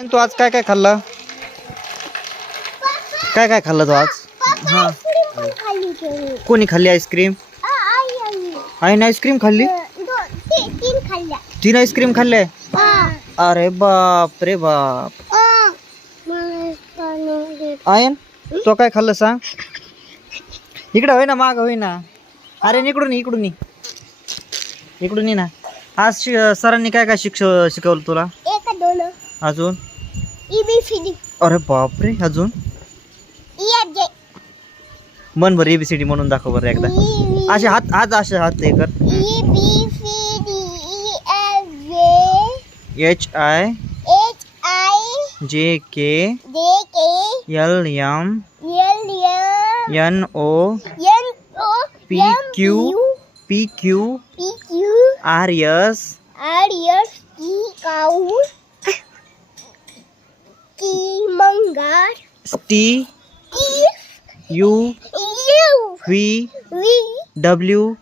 तू आज काय काय खाल्लं? काय काय खाल्लं तू आज? हा, कोणी खाल्ली आईस्क्रीम? आईने आईस्क्रीम खाल्ली? 3 आईस्क्रीम खाल्ले? अरे बाप रे बाप. आयन तो काय खाल्लं सांग? इकडे होय ना, माग होय ना. अरे इकडून इकडून ना. आज सरांनी काय काय शिकवलं तुला? अजून? अरे बापरे, अजून? मन भर ABCD म्हणून दाखव बरं एकदा. असे हात असे हात हे कर. HIJK LM NO PQ RS T U V W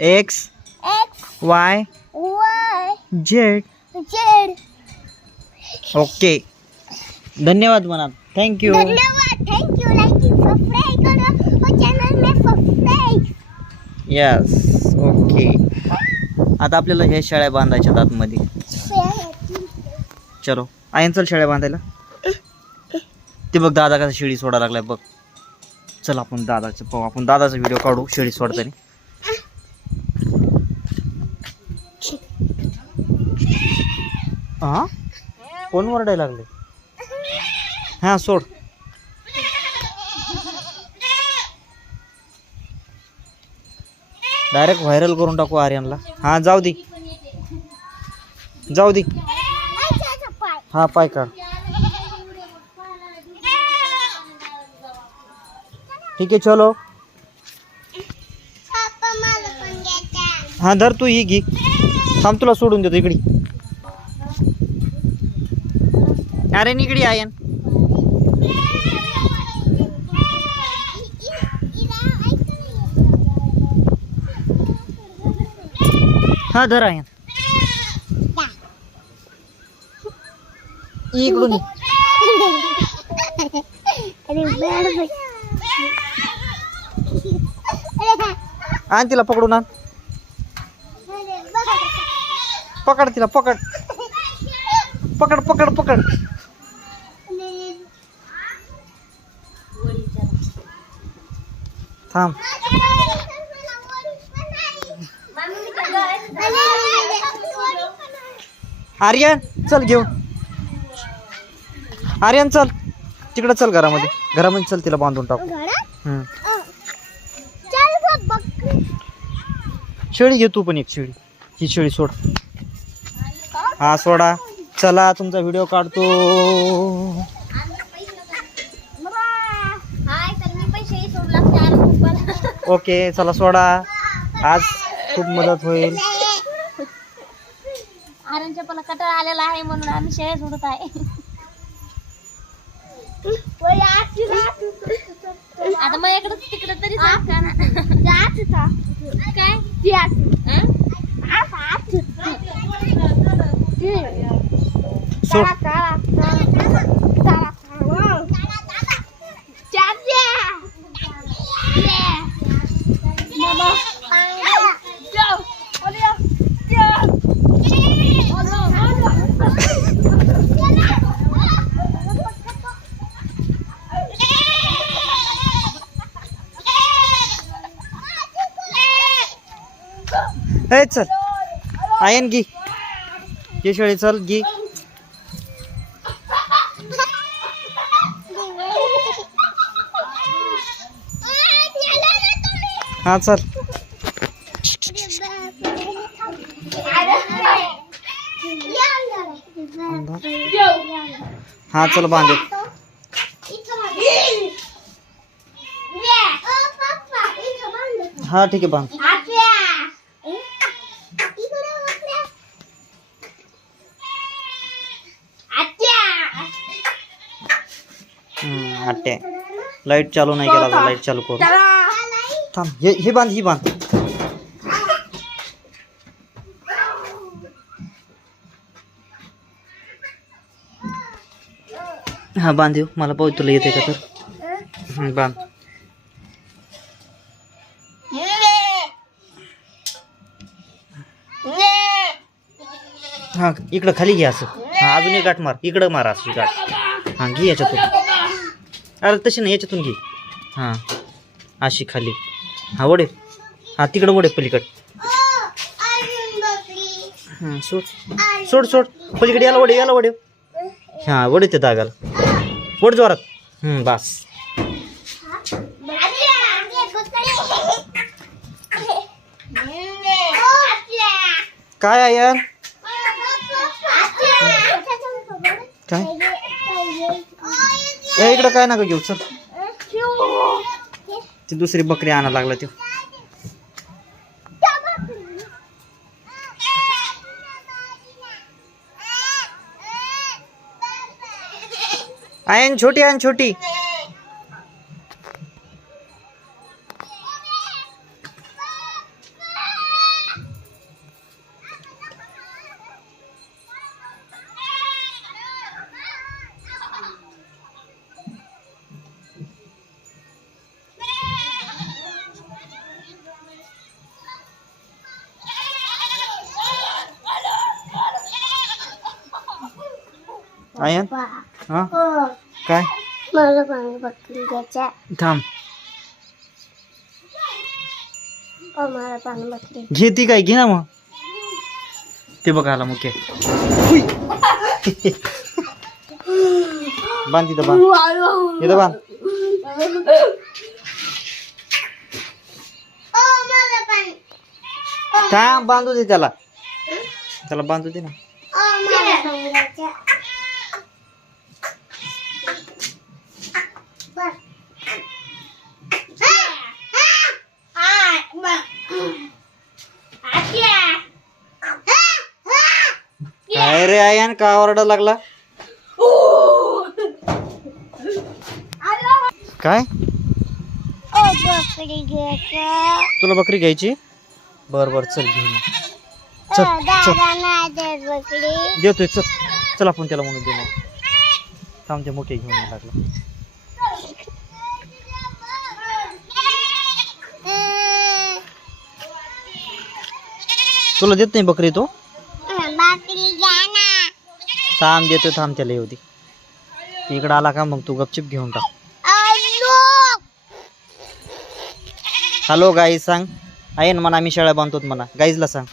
X Y Z. Okay, धन्यवाद म्हणा. थँक्यू. लाइक सब्सक्राइब करो और चैनल में सब्सक्राइब. यस. ओके, आता आपल्याला ह्या शेळ्या बांधायच्या आतमध्ये. चलो आयन चल शेळ्या बांधायला. ते बघ दादा कसा शेळी सोडा लागलाय बघ. चल आपण दादाचा व्हिडिओ काढू शेळी सोडताना. हा, कोण ओरडायला लागले? हा सोड. डायरेक्ट व्हायरल करून टाकू आर्यनला. हा जाऊ दे. हा पाय काढ. ठीक आहे चलो. हा धर तू ही घे. थांब तुला सोडून देतो इकडे. अरे इकडे आयन. हा धर आयन. इकडून आण तिला पकडून आण. पकड तिला, पकड. थांब. आर्यन चल घेऊन. आर्यन चल तिकडे, चल घरामध्ये चल, तिला बांधून टाकू. शेळी घे तू पण एक शेळी. ही शेळी सोड. हा सोडा. चला तुमचा व्हिडिओ काढतो. ओके चला सोडा. आज खूप मदत होईल. आरंच्या मला कटाळा आलेला आहे म्हणून आम्ही शेळ्या सोडत आहे. आता माझ्याकडे तिकडे तरी काय सोड. ए चल आयन घे. ये शेळी चल घे. हा चल. हा चल बांध. हा ठीक आहे बांध. लाईट चालू नाही केला. लाईट चालू करू. थांब. हे बांध. ही बांध. हा बांध देऊ मला पाहू तुला येते का तर बांध. हा इकडं खाली घे असं. हा अजून एक गाठ मार इकडं मार अशी गाठ. हा घे याच्यातून. अरे तशी नाही याच्यातून घे. हां अशी खाली. हा वडे. हा तिकडं वडे पलीकड. हां सोड सोड सोड पलीकडे याला वडे याला वडे. हां वडे ते दागाला वड जोरात. बस. काय आहे यार काय ए इकडं काय नका घेऊ चल. ती दुसरी बकरी आणा लागला तो. आयन छोटी आयन छोटी. आयन हा काय मला पाणी बकरी घ्यायच्या. थांब मला पाणी बकरी घे ती काय घे ना मग. ते बघ आला मुख्य. बांध तिथं बांध इथं बांध. थांब बांधू दे त्याला त्याला बांधू दे ना. काय रे आयन का ओरडा लागला काय. बकरी घ्यायच्या. तुला बकरी घ्यायची. बर बर चल घेऊन ये. चल चल दादा नाही देत बकरी. देतोय चल चल आपण त्याला म्हणून दे. थांब ते मोठे घेऊन यायला लागला. तुला देत नाही बकरी तो. बकरी घ्या ना. थांब देतो थांब त्याला येऊ दे. इकडं आला का मग तू गपचिप घेऊन टाक. हॅलो गाईज सांग. आहे ना म्हणा आम्ही शेळ्या बांधतो म्हणा गाईजला सांग.